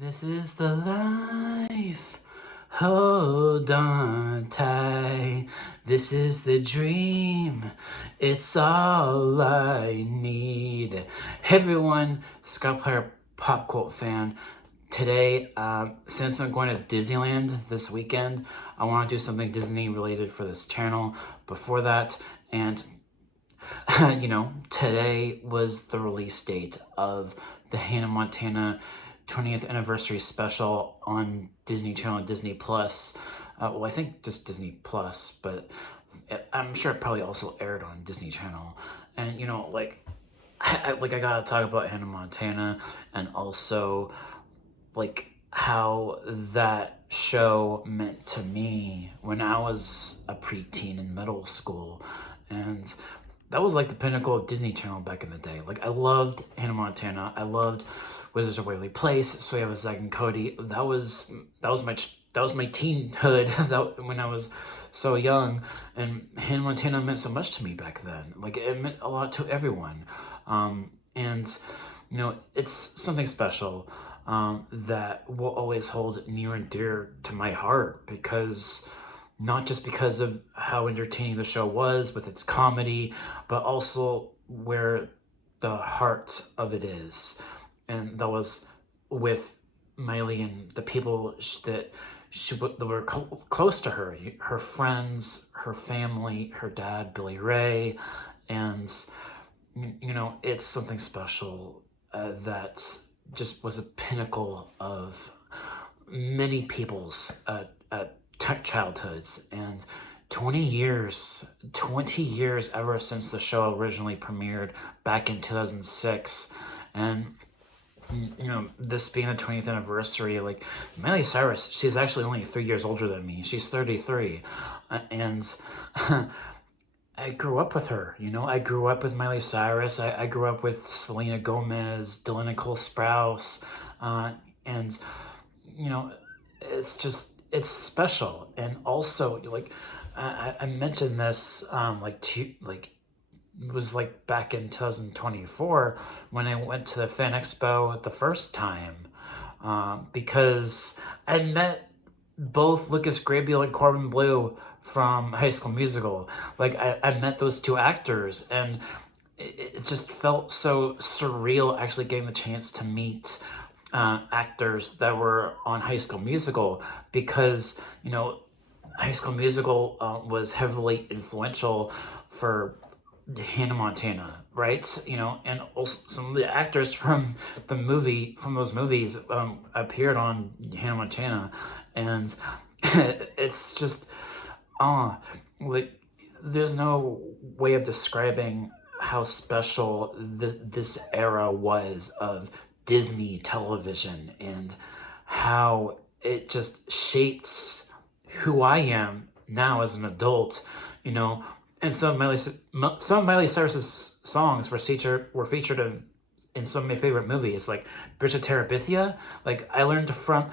This is the life. Hold on tight. This is the dream. It's all I need. Hey everyone, Scott Player Pop Cult fan. Today, since I'm going to Disneyland this weekend, I want to do something Disney related for this channel. Before that, and today was the release date of the Hannah Montana 20th anniversary special on Disney Channel and Disney Plus. Well, I think just Disney Plus, but I'm sure it probably also aired on Disney Channel. And I gotta talk about Hannah Montana, and also how that show meant to me when I was a preteen in middle school. And that was like the pinnacle of Disney Channel back in the day. Like, I loved Hannah Montana. I loved Wizards of Waverly Place. So we have Zack and Cody. That was my teenhood. that when I was so young, and Hannah Montana meant so much to me back then. Like, it meant a lot to everyone, and it's something special that will always hold near and dear to my heart, because not just because of how entertaining the show was with its comedy, but also where the heart of it is. And that was with Miley and the people that were close to her, her friends, her family, her dad, Billy Ray. And, it's something special that just was a pinnacle of many people's childhoods. And 20 years ever since the show originally premiered back in 2006. And this being the 20th anniversary, like, Miley Cyrus, she's actually only 3 years older than me. She's 33. And I grew up with her. I grew up with Miley Cyrus. I grew up with Selena Gomez, Dylan Nicole Sprouse. And it's special. And also, I mentioned this it was like back in 2024 when I went to the Fan Expo the first time, because I met both Lucas Grabeel and Corbin Bleu from High School Musical. Like, I met those two actors, and it just felt so surreal actually getting the chance to meet actors that were on High School Musical, because High School Musical was heavily influential for Hannah Montana, right? And also some of the actors from those movies appeared on Hannah Montana. And it's just like, there's no way of describing how special this era was of Disney television, and how it just shapes who I am now as an adult. And some of Miley Cyrus's songs were featured in some of my favorite movies, like Bridge of Terabithia. Like, I learned from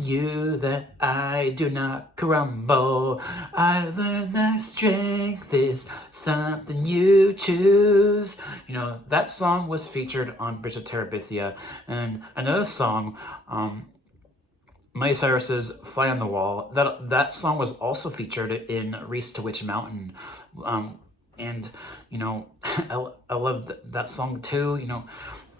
you that I do not crumble. I learned that strength is something you choose. That song was featured on Bridge of Terabithia. And another song, Miley Cyrus's "Fly on the Wall." That song was also featured in Reese to Witch Mountain, and I love that song too.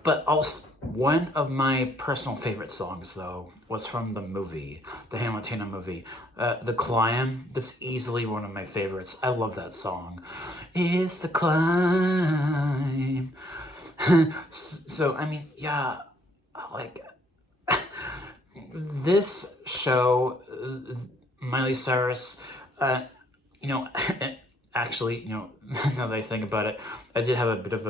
But also, one of my personal favorite songs, though, was from the movie, the Hannah Montana movie, "The Climb." That's easily one of my favorites. I love that song. It's the climb. So I mean, yeah, like, this show, Miley Cyrus, actually, now that I think about it, I did have a bit of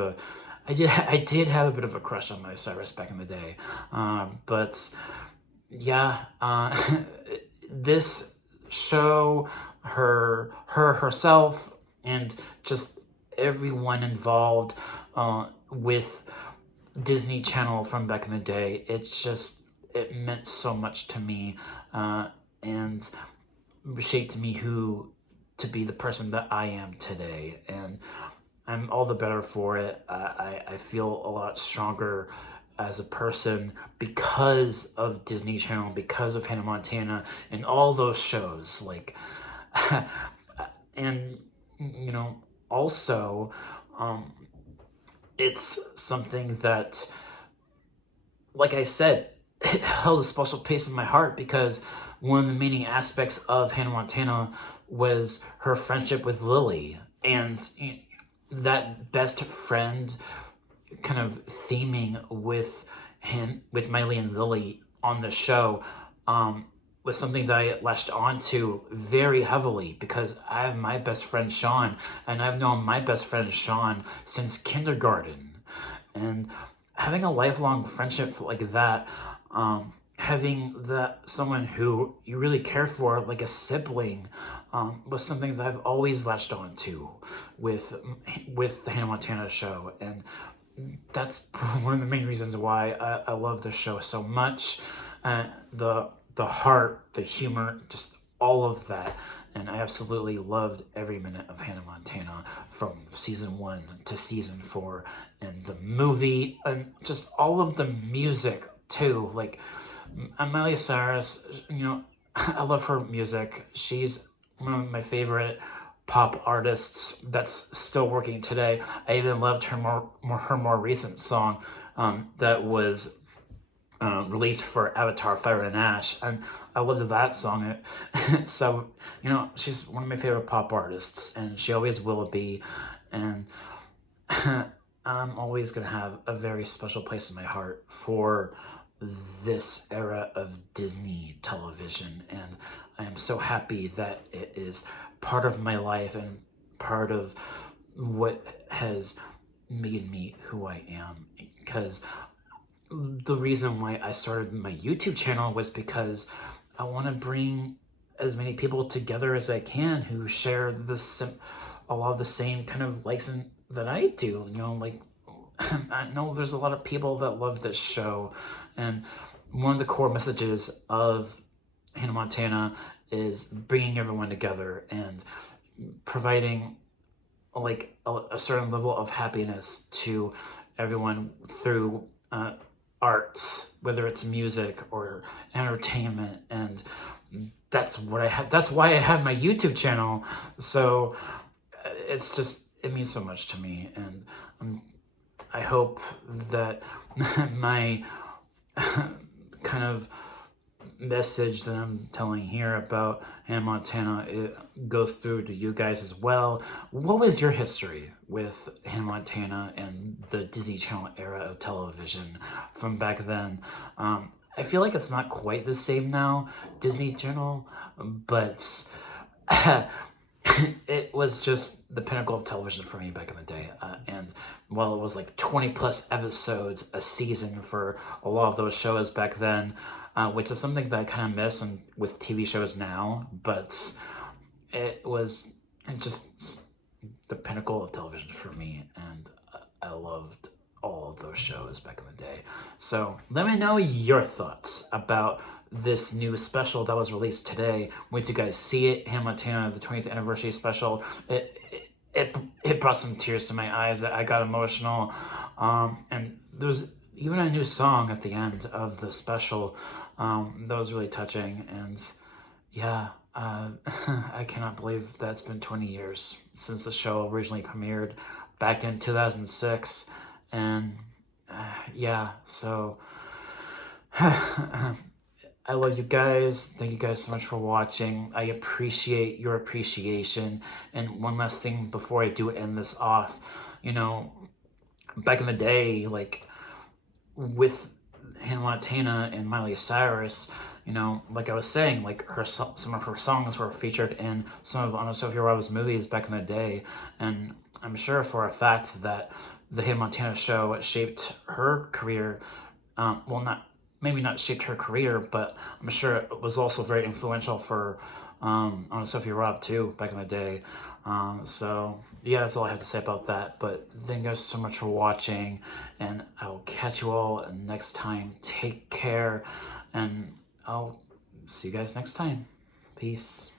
a crush on Miley Cyrus back in the day. But yeah, this show, herself, and just everyone involved with Disney Channel from back in the day, it meant so much to me, and shaped me to be the person that I am today. And I'm all the better for it. I feel a lot stronger as a person because of Disney Channel, because of Hannah Montana, and all those shows. Like, and you know, also, um, it's something that, like I said, it held a special place in my heart because one of the main aspects of Hannah Montana was her friendship with Lily, and that best friend kind of theming with Miley and Lily on the show was something that I latched onto very heavily because I have my best friend Sean, and I've known my best friend Sean since kindergarten. And having a lifelong friendship like that, having that someone who you really care for, like a sibling, was something that I've always latched on to with the Hannah Montana show, and that's one of the main reasons why I love this show so much. The heart, the humor, just all of that. And I absolutely loved every minute of Hannah Montana from season 1 to season 4, and the movie, and just all of the music too. Like Miley Cyrus, I love her music. She's one of my favorite pop artists that's still working today. I even loved her more recent song that was released for Avatar: Fire and Ash, and I loved that song. So she's one of my favorite pop artists, and she always will be. And I'm always gonna have a very special place in my heart for this era of Disney television, and I am so happy that it is part of my life and part of what has made me who I am. Because the reason why I started my YouTube channel was because I want to bring as many people together as I can who share a lot of the same kind of likes that I do. Like I know there's a lot of people that love this show, and one of the core messages of Hannah Montana is bringing everyone together and providing like a certain level of happiness to everyone through arts, whether it's music or entertainment. And that's what I had. That's why I had my YouTube channel. So it means so much to me, and I hope that my kind of message that I'm telling here about Hannah Montana, it goes through to you guys as well. What was your history with Hannah Montana and the Disney Channel era of television from back then? I feel like it's not quite the same now, Disney Channel, but it was just the pinnacle of television for me back in the day. And while it was like 20 plus episodes a season for a lot of those shows back then, which is something that I kind of miss with TV shows now, but it was just the pinnacle of television for me, and I loved all of those shows back in the day. So let me know your thoughts about this new special that was released today. Wait till you guys see it. Hannah Montana, the 20th anniversary special. It brought some tears to my eyes. I got emotional. And there was even a new song at the end of the special that was really touching. And yeah, I cannot believe that it's been 20 years since the show originally premiered back in 2006. And yeah, so I love you guys. Thank you guys so much for watching. I appreciate your appreciation. And one last thing before I do end this off, back in the day, like with Hannah Montana and Miley Cyrus, like I was saying, like some of her songs were featured in some of Anna Sophia Robb's movies back in the day, and I'm sure for a fact that the Hannah Montana show shaped her career. Maybe not shaped her career, but I'm sure it was also very influential for Anna Sophia Robb too back in the day. So yeah, that's all I have to say about that. But thank you guys so much for watching, and I'll catch you all next time. Take care, and I'll see you guys next time. Peace.